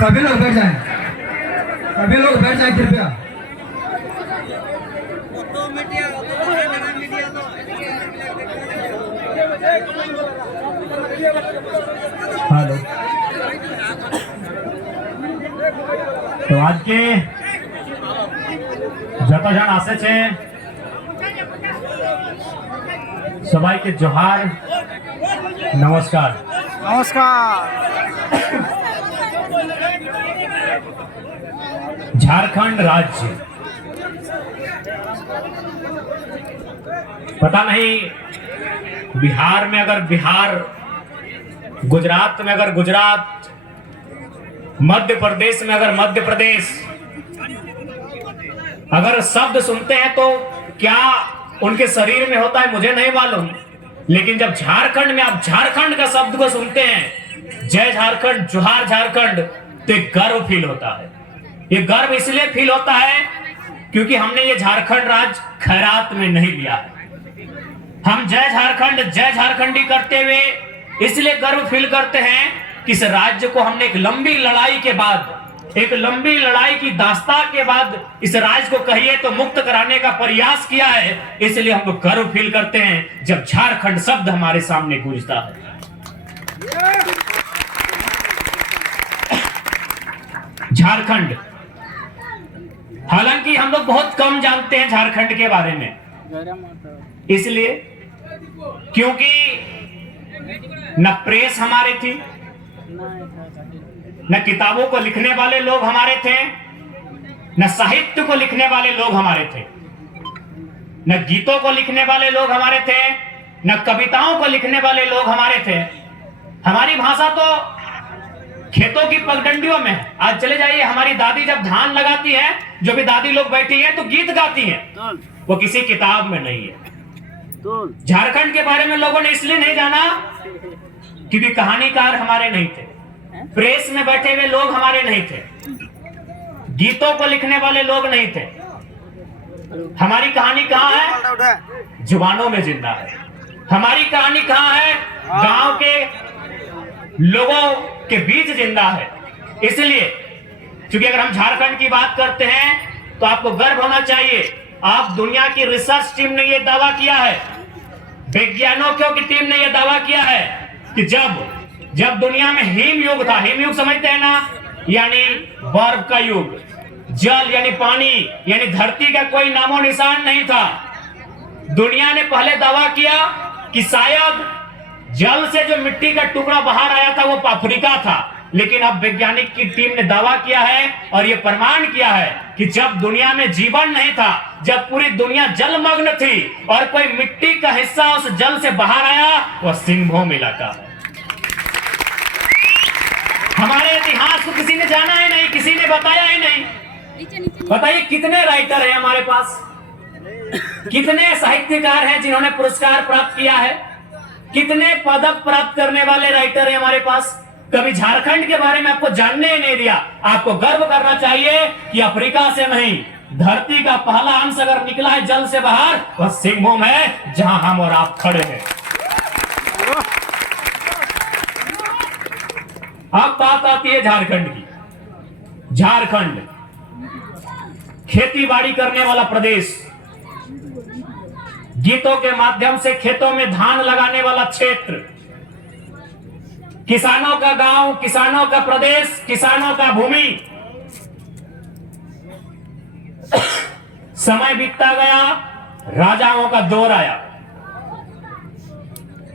सभी लोग बैठ जाएं, सभी लोग बैठ जाएं कृपया। हेलो, तो आज के যতজন আসেছে সবাইকে জোহার, নমস্কার। झारखंड राज्य, पता नहीं बिहार में अगर बिहार, गुजरात में अगर गुजरात, मध्य प्रदेश में अगर मध्य प्रदेश, अगर शब्द सुनते हैं तो क्या उनके शरीर में होता है मुझे नहीं मालूम, लेकिन जब झारखंड में आप झारखंड का शब्द को सुनते हैं, जय झारखंड, जोहार झारखंड, तो एक गर्व फील होता है। ये गर्व इसलिए फील होता है क्योंकि हमने ये झारखंड राज्य खैरात में नहीं लिया है। हम जय झारखंड, जय झारखंडी करते हुए इसलिए गर्व फील करते हैं कि इस राज्य को हमने एक लंबी लड़ाई के बाद, एक लंबी लड़ाई की दास्तां के बाद इस राज्य को कहिए तो मुक्त कराने का प्रयास किया है। इसलिए हम लोग गर्व फील करते हैं जब झारखंड शब्द हमारे सामने गूंजता है। झारखंड, हालांकि हम लोग बहुत कम जानते हैं झारखंड के बारे में, इसलिए क्योंकि न प्रेस हमारे थी, न किताबों को लिखने वाले लोग हमारे थे, न साहित्य को लिखने वाले लोग हमारे थे, न गीतों को लिखने वाले लोग हमारे थे, न कविताओं को लिखने वाले लोग हमारे थे। हमारी भाषा तो खेतों की पगडंडियों में। आज चले जाइए, हमारी दादी जब धान लगाती है, जो भी दादी लोग बैठी हैं तो गीत गाती हैं, वो किसी किताब में नहीं है। झारखंड के बारे में लोगों ने इसलिए नहीं जाना क्योंकि कहानीकार हमारे नहीं थे, प्रेस में बैठे हुए लोग हमारे नहीं थे, गीतों को लिखने वाले लोग नहीं थे। हमारी कहानी कहाँ है? जुबानों में जिंदा है। हमारी कहानी कहाँ है? गांव के लोगों के बीच जिंदा है। इसलिए क्योंकि अगर हम झारखंड की बात करते हैं तो आपको गर्व होना चाहिए। आप दुनिया की रिसर्च टीम ने यह दावा किया है, वैज्ञानिकों की टीम ने यह दावा किया है कि जब दुनिया में हिम युग था, हिम युग समझते हैं ना, यानी बर्फ का युग, जल यानी पानी यानी धरती का कोई नामो निशान नहीं था। दुनिया ने पहले दावा किया कि शायद जल से जो मिट्टी का टुकड़ा बाहर आया था वो अफ्रीका था, लेकिन अब वैज्ञानिक की टीम ने दावा किया है और ये प्रमाण किया है कि जब दुनिया में जीवन नहीं था, जब पूरी दुनिया जलमग्न थी और कोई मिट्टी का हिस्सा उस जल से बाहर आया, वह सिंहभूम इलाका है। हमारे इतिहास को किसी ने जाना ही नहीं, किसी ने बताया ही नहीं। बताइए कितने राइटर हैं हमारे पास, कितने साहित्यकार हैं जिन्होंने पुरस्कार प्राप्त किया है, कितने पदक प्राप्त करने वाले राइटर हैं हमारे पास। कभी झारखंड के बारे में आपको जानने ही नहीं दिया। आपको गर्व करना चाहिए कि अफ्रीका से नहीं, धरती का पहला अंश अगर निकला है जल से बाहर, वह सिंहभूम है जहां हम और आप खड़े हैं। अब बात आती है झारखंड की। झारखंड खेती बाड़ी करने वाला प्रदेश, गीतों के माध्यम से खेतों में धान लगाने वाला क्षेत्र, किसानों का गांव, किसानों का प्रदेश, किसानों का भूमि। समय बीतता गया, राजाओं का दौर आया।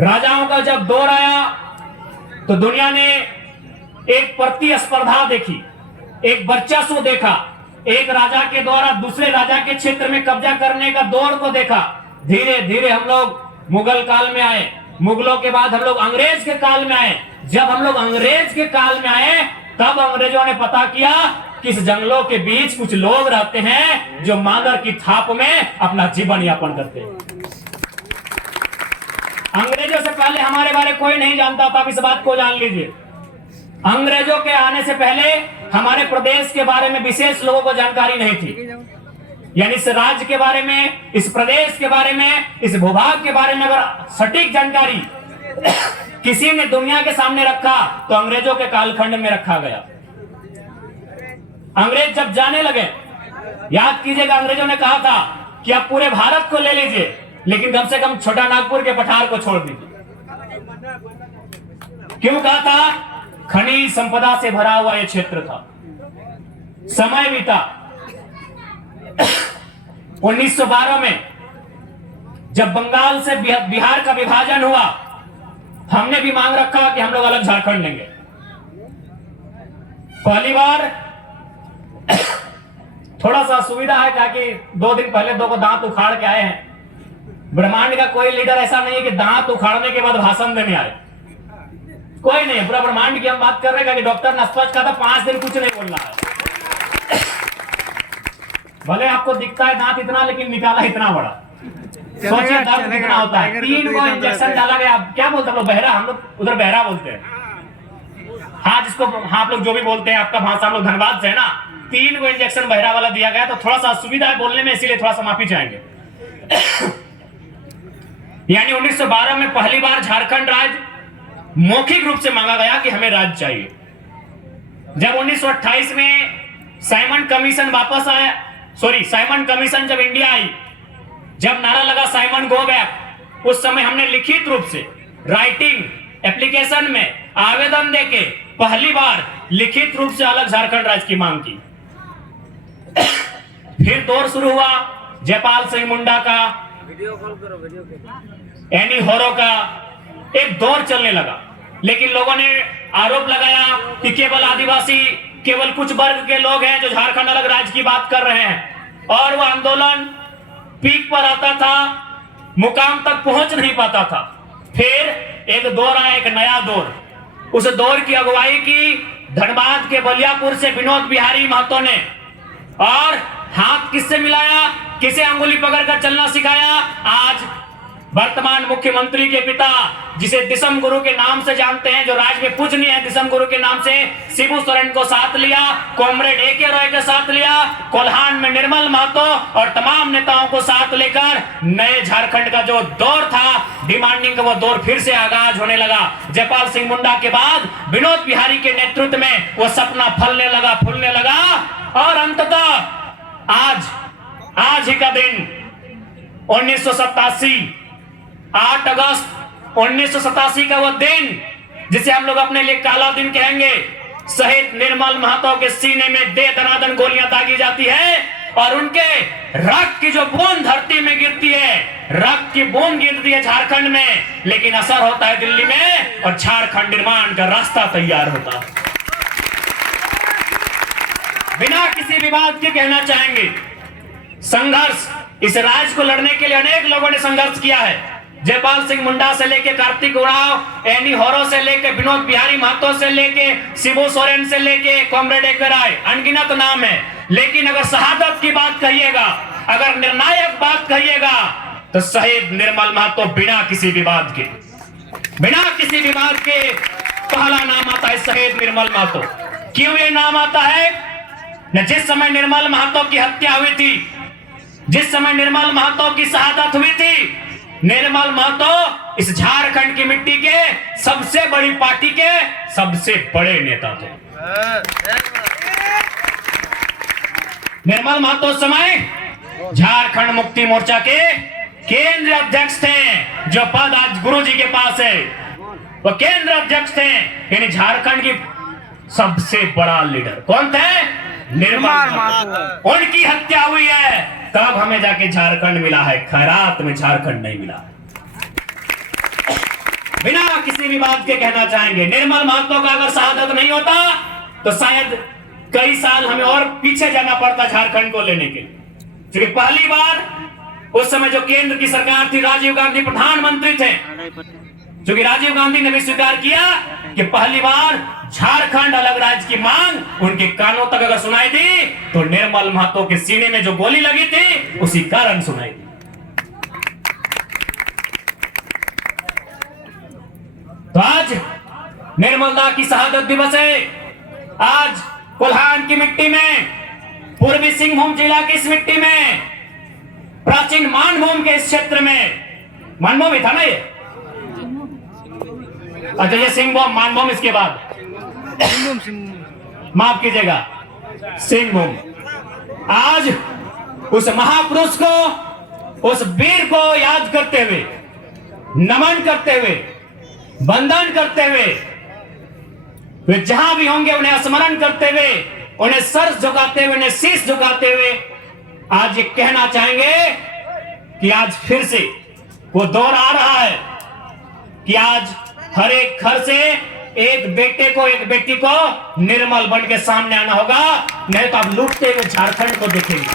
राजाओं का जब दौर आया तो दुनिया ने एक प्रतिस्पर्धा देखी, एक वर्चस्व देखा। एक राजा के द्वारा दूसरे राजा के क्षेत्र में कब्जा करने का दौर को देखा। धीरे धीरे हम लोग मुगल काल में आए, मुगलों के बाद हम लोग अंग्रेज के काल में आए। जब हम लोग अंग्रेज के काल में आए तब अंग्रेजों ने पता किया कि इस जंगलों के बीच कुछ लोग रहते हैं जो मादर की थाप में अपना जीवन यापन करते हैं। अंग्रेजों से पहले हमारे बारे कोई नहीं जानता था, आप इस बात को जान लीजिए। अंग्रेजों के आने से पहले हमारे प्रदेश के बारे में विशेष लोगों को जानकारी नहीं थी। यानी इस राज्य के बारे में, इस प्रदेश के बारे में, इस भूभाग के बारे में अगर सटीक जानकारी किसी ने दुनिया के सामने रखा तो अंग्रेजों के कालखंड में रखा गया। अंग्रेज जब जाने लगे, याद कीजिएगा, अंग्रेजों ने कहा था कि आप पूरे भारत को ले लीजिए लेकिन कम से कम छोटा नागपुर के पठार को छोड़ दीजिए। क्यों कहा था? खनिज संपदा से भरा हुआ यह क्षेत्र था। समय बीता, 1912 में जब बंगाल से बिहार का विभाजन हुआ, हमने भी मांग रखा कि हम लोग अलग झारखंड लेंगे। पहली बार थोड़ा सा सुविधा है, क्या कि 2 दिन पहले 2 को दांत उखाड़ के आए हैं। ब्रह्मांड का कोई लीडर ऐसा नहीं है कि दांत उखाड़ने के बाद भाषण देने आए, कोई नहीं। पूरा ब्रह्मांड की हम बात कर रहे हैं कि डॉक्टर ने स्पष्ट कहा था 5 दिन कुछ नहीं बोलना है। भले आपको दिखता है दांत इतना, लेकिन निकाला इतना बड़ा। सोचिए दर्द कितना होता है। 3 को इंजेक्शन डाला गया। क्या बोलते हैं लोग? बहरा, हम लोग उधर बहरा बोलते हैं। हाँ, जिसको हाँ आप लोग जो भी बोलते हैं, आपका भाषा हम लोग धनबाद से है ना। 3 को इंजेक्शन बहरा वाला दिया गया, तो थोड़ा सा असुविधा है बोलने में, इसीलिए थोड़ा सा माफी चाहेंगे। यानी 1912 में पहली बार झारखंड राज्य मौखिक रूप से मांगा गया कि हमें राज्य चाहिए। जब 1928 में साइमन कमीशन वापस आया, साइमन कमीशन जब इंडिया आई, जब नारा लगा साइमन गो बैक, उस समय हमने लिखित रूप से राइटिंग एप्लीकेशन में आवेदन देके पहली बार लिखित रूप से अलग झारखंड राज्य की मांग की। फिर दौर शुरू हुआ जयपाल सिंह मुंडा का, एनी होरो का, एक दौर चलने लगा। लेकिन लोगों ने आरोप लगाया कि केवल आदिवासी, केवल कुछ वर्ग के लोग हैं जो झारखंड अलग राज्य की बात कर रहे हैं, और वह आंदोलन पीक पर आता था, मुकाम तक पहुंच नहीं पाता था। फिर एक दौर आया, एक नया दौर। उस दौर की अगुवाई की धनबाद के बलियापुर से विनोद बिहारी महतो ने, और हाथ किससे मिलाया, किसे अंगुली पकड़कर चलना सिखाया? आज वर्तमान मुख्यमंत्री के पिता, जिसे दिसम गुरु के नाम से जानते हैं, जो राज्य में पूजनीय है दिसम गुरु के नाम से, शिबू सोरेन को साथ लिया, कॉमरेड ए के रॉय के साथ लिया, कोल्हान में निर्मल महतो और तमाम नेताओं को साथ लेकर नए झारखंड का जो दौर था डिमांडिंग का, वो दौर फिर से आगाज होने लगा। जयपाल सिंह मुंडा के बाद विनोद बिहारी के नेतृत्व में वो सपना फलने लगा, फूलने लगा, और अंततः आज ही का दिन 1987, 8 अगस्त 1987 का वो दिन जिसे हम लोग अपने लिए काला दिन कहेंगे। शहीद निर्मल महतो के सीने में दे दनादन गोलियां दागी जाती है, और उनके रक्त की जो बूंद धरती में गिरती है, रक्त की बूंद गिरती है झारखंड में, लेकिन असर होता है दिल्ली में, और झारखंड निर्माण का रास्ता तैयार होता है। बिना किसी विवाद के कहना चाहेंगे, संघर्ष इस राज्य को लड़ने के लिए अनेक लोगों ने संघर्ष किया है। जयपाल सिंह मुंडा से लेके कार्तिक उरांव, एनी होरो से लेके विनोद बिहारी महतो से लेके शिबू सोरेन से लेके कॉमरेड ए के रॉय, अनगिनत नाम है। लेकिन अगर शहादत की बात कहिएगा, अगर निर्णायक बात कहिएगा, तो शहीद निर्मल महतो बिना किसी विवाद के पहला नाम आता है, शहीद निर्मल महतो। क्यों ये नाम आता है? न जिस समय निर्मल महतो की हत्या हुई थी, जिस समय निर्मल महतो की शहादत हुई थी, निर्मल महतो इस झारखंड की मिट्टी के सबसे बड़ी पार्टी के सबसे बड़े नेता थे। निर्मल महतो समय झारखंड मुक्ति मोर्चा के केंद्रीय अध्यक्ष थे, जो पद आज गुरु जी के पास है, वो केंद्रीय अध्यक्ष थे। यानी झारखंड की सबसे बड़ा लीडर कौन थे? निर्मल महतो। उनकी हत्या हुई है, तब हमें जाके झारखंड मिला है, खैरात में झारखंड नहीं मिला। बिना किसी भी बात के कहना चाहेंगे, निर्मल महतो का अगर शहादत नहीं होता तो शायद कई साल हमें और पीछे जाना पड़ता झारखंड को लेने के लिए। क्योंकि पहली बार उस समय जो केंद्र की सरकार थी, राजीव गांधी प्रधानमंत्री थे, क्योंकि राजीव गांधी ने भी स्वीकार किया कि पहली बार झारखंड अलग राज्य की मांग उनके कानों तक अगर सुनाई दी तो निर्मल महतो के सीने में जो गोली लगी थी उसी कारण सुनाई दी। तो आज निर्मलदा की शहादत दिवस है। आज कोल्हान की मिट्टी में पूर्वी सिंहभूम जिला की इस मिट्टी में, प्राचीन मानभूम के इस क्षेत्र में, मानभूम ही था ना ये, अच्छा ये सिंहभूम, मानभूम इसके बाद, माफ कीजिएगा, सिंहभूम। आज उस महापुरुष को, उस वीर को याद करते हुए, नमन करते हुए, वंदन करते हुए, वे जहां भी होंगे उन्हें स्मरण करते हुए, उन्हें सर झुकाते हुए, उन्हें शीश झुकाते हुए आज ये कहना चाहेंगे कि आज फिर से वो दौर आ रहा है कि आज हर एक घर से एक बेटे को, एक बेटी को निर्मल बन के सामने आना होगा, नहीं तो आप लूटते हुए झारखंड को देखेंगे।